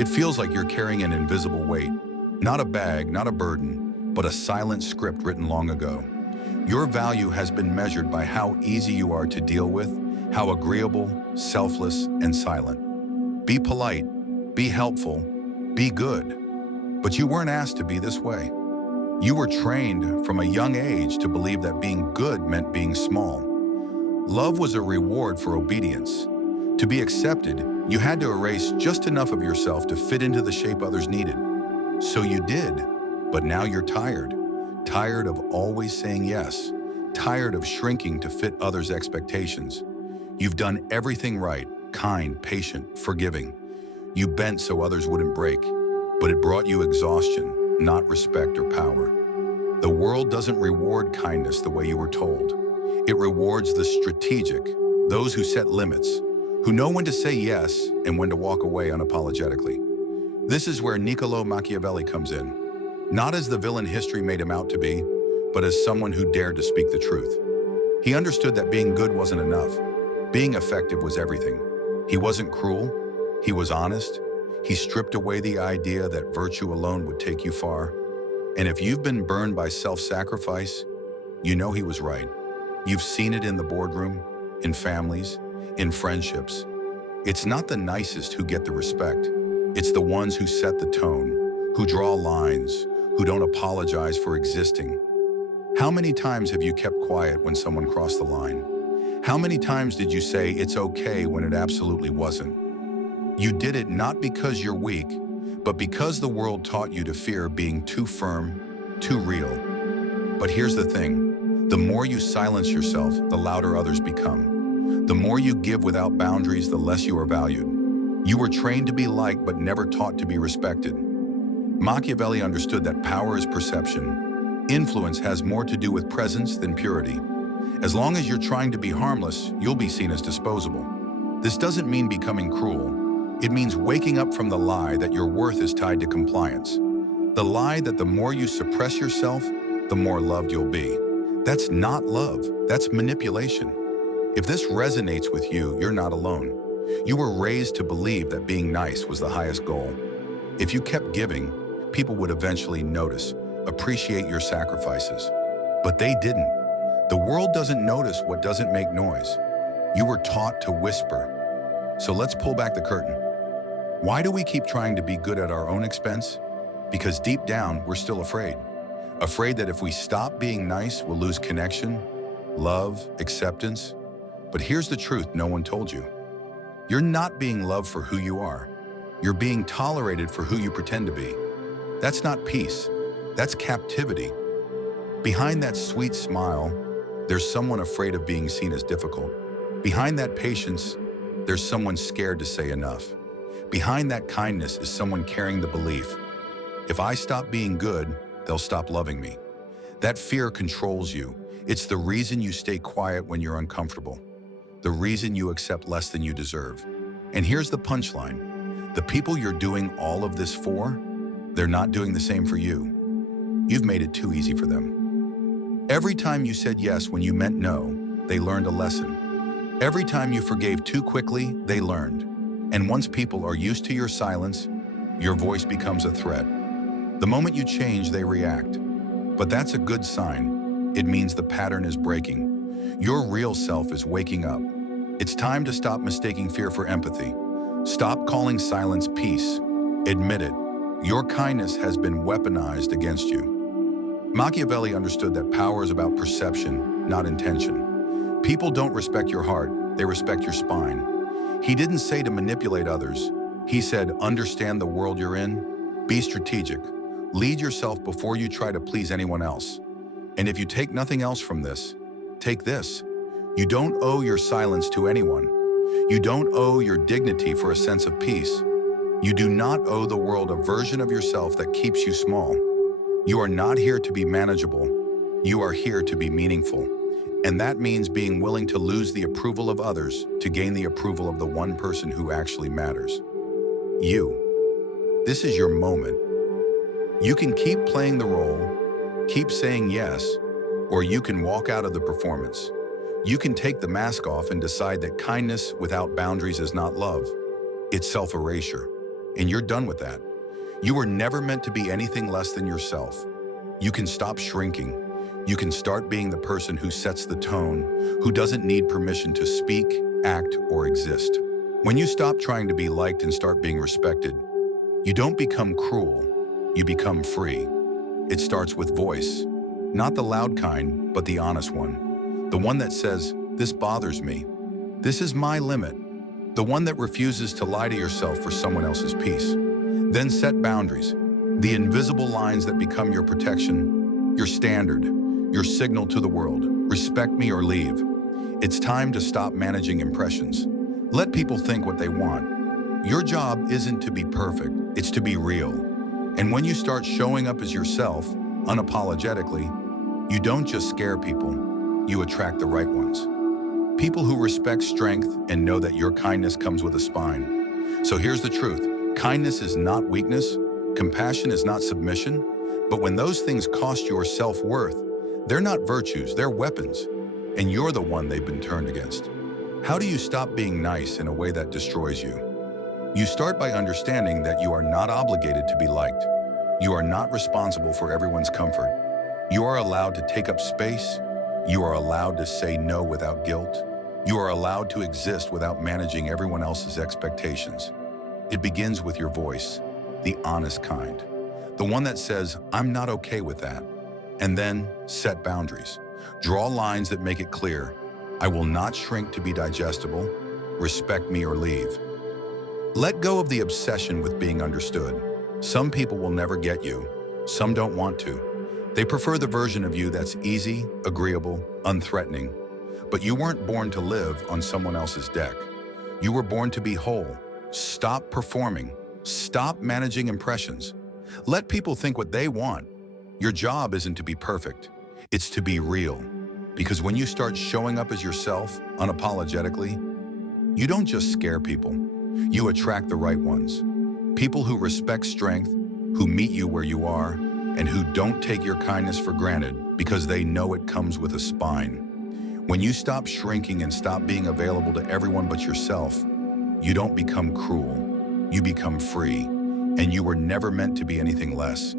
It feels like you're carrying an invisible weight. Not a bag, not a burden, but a silent script written long ago. Your value has been measured by how easy you are to deal with, how agreeable, selfless, and silent. Be polite, be helpful, be good. But you weren't asked to be this way. You were trained from a young age to believe that being good meant being small. Love was a reward for obedience. To be accepted, you had to erase just enough of yourself to fit into the shape others needed. So you did, but now you're tired. Tired of always saying yes. Tired of shrinking to fit others' expectations. You've done everything right, kind, patient, forgiving. You bent so others wouldn't break, but it brought you exhaustion, not respect or power. The world doesn't reward kindness the way you were told. It rewards the strategic, those who set limits, who know when to say yes and when to walk away unapologetically. This is where Niccolò Machiavelli comes in, not as the villain history made him out to be, but as someone who dared to speak the truth. He understood that being good wasn't enough. Being effective was everything. He wasn't cruel, he was honest. He stripped away the idea that virtue alone would take you far. And if you've been burned by self-sacrifice, you know he was right. You've seen it in the boardroom, in families, in friendships. It's not the nicest who get the respect. It's the ones who set the tone, who draw lines, who don't apologize for existing. How many times have you kept quiet when someone crossed the line? How many times did you say it's okay when it absolutely wasn't? You did it not because you're weak, but because the world taught you to fear being too firm, too real. But here's the thing, the more you silence yourself, the louder others become. The more you give without boundaries, the less you are valued. You were trained to be liked, but never taught to be respected. Machiavelli understood that power is perception. Influence has more to do with presence than purity. As long as you're trying to be harmless, you'll be seen as disposable. This doesn't mean becoming cruel. It means waking up from the lie that your worth is tied to compliance. The lie that the more you suppress yourself, the more loved you'll be. That's not love, that's manipulation. If this resonates with you, you're not alone. You were raised to believe that being nice was the highest goal. If you kept giving, people would eventually notice, appreciate your sacrifices. But they didn't. The world doesn't notice what doesn't make noise. You were taught to whisper. So let's pull back the curtain. Why do we keep trying to be good at our own expense? Because deep down, we're still afraid. Afraid that if we stop being nice, we'll lose connection, love, acceptance. But here's the truth no one told you. You're not being loved for who you are. You're being tolerated for who you pretend to be. That's not peace. That's captivity. Behind that sweet smile, there's someone afraid of being seen as difficult. Behind that patience, there's someone scared to say enough. Behind that kindness is someone carrying the belief, if I stop being good, they'll stop loving me. That fear controls you. It's the reason you stay quiet when you're uncomfortable. The reason you accept less than you deserve. And here's the punchline. The people you're doing all of this for, they're not doing the same for you. You've made it too easy for them. Every time you said yes when you meant no, they learned a lesson. Every time you forgave too quickly, they learned. And once people are used to your silence, your voice becomes a threat. The moment you change, they react. But that's a good sign. It means the pattern is breaking. Your real self is waking up. It's time to stop mistaking fear for empathy. Stop calling silence peace. Admit it. Your kindness has been weaponized against you. Machiavelli understood that power is about perception, not intention. People don't respect your heart, they respect your spine. He didn't say to manipulate others. He said, understand the world you're in, be strategic, lead yourself before you try to please anyone else. And if you take nothing else from this, take this. You don't owe your silence to anyone. You don't owe your dignity for a sense of peace. You do not owe the world a version of yourself that keeps you small. You are not here to be manageable. You are here to be meaningful. And that means being willing to lose the approval of others to gain the approval of the one person who actually matters. You. This is your moment. You can keep playing the role, keep saying yes, or you can walk out of the performance. You can take the mask off and decide that kindness without boundaries is not love. It's self-erasure. and you're done with that. You were never meant to be anything less than yourself. You can stop shrinking. You can start being the person who sets the tone, who doesn't need permission to speak, act, or exist. When you stop trying to be liked and start being respected, you don't become cruel, you become free. It starts with voice, not the loud kind, but the honest one. The one that says, "This bothers me. This is my limit." The one that refuses to lie to yourself for someone else's peace. Then set boundaries, the invisible lines that become your protection, your standard, your signal to the world. Respect me or leave. It's time to stop managing impressions. Let people think what they want. Your job isn't to be perfect, it's to be real. And when you start showing up as yourself, unapologetically, you don't just scare people, you attract the right ones. People who respect strength and know that your kindness comes with a spine. So here's the truth. Kindness is not weakness, compassion is not submission, but when those things cost your self-worth, they're not virtues, they're weapons, and you're the one they've been turned against. How do you stop being nice in a way that destroys you? You start by understanding that you are not obligated to be liked. You are not responsible for everyone's comfort. You are allowed to take up space. You are allowed to say no without guilt. You are allowed to exist without managing everyone else's expectations. It begins with your voice, the honest kind, the one that says, "I'm not okay with that." And then set boundaries. Draw lines that make it clear, I will not shrink to be digestible. Respect me or leave. Let go of the obsession with being understood. Some people will never get you. Some don't want to. They prefer the version of you that's easy, agreeable, unthreatening. But you weren't born to live on someone else's deck. You were born to be whole. Stop performing. Stop managing impressions. Let people think what they want. Your job isn't to be perfect. It's to be real. Because when you start showing up as yourself, unapologetically, you don't just scare people. You attract the right ones. People who respect strength, who meet you where you are, and who don't take your kindness for granted because they know it comes with a spine. When you stop shrinking and stop being available to everyone but yourself, you don't become cruel. You become free. And you were never meant to be anything less.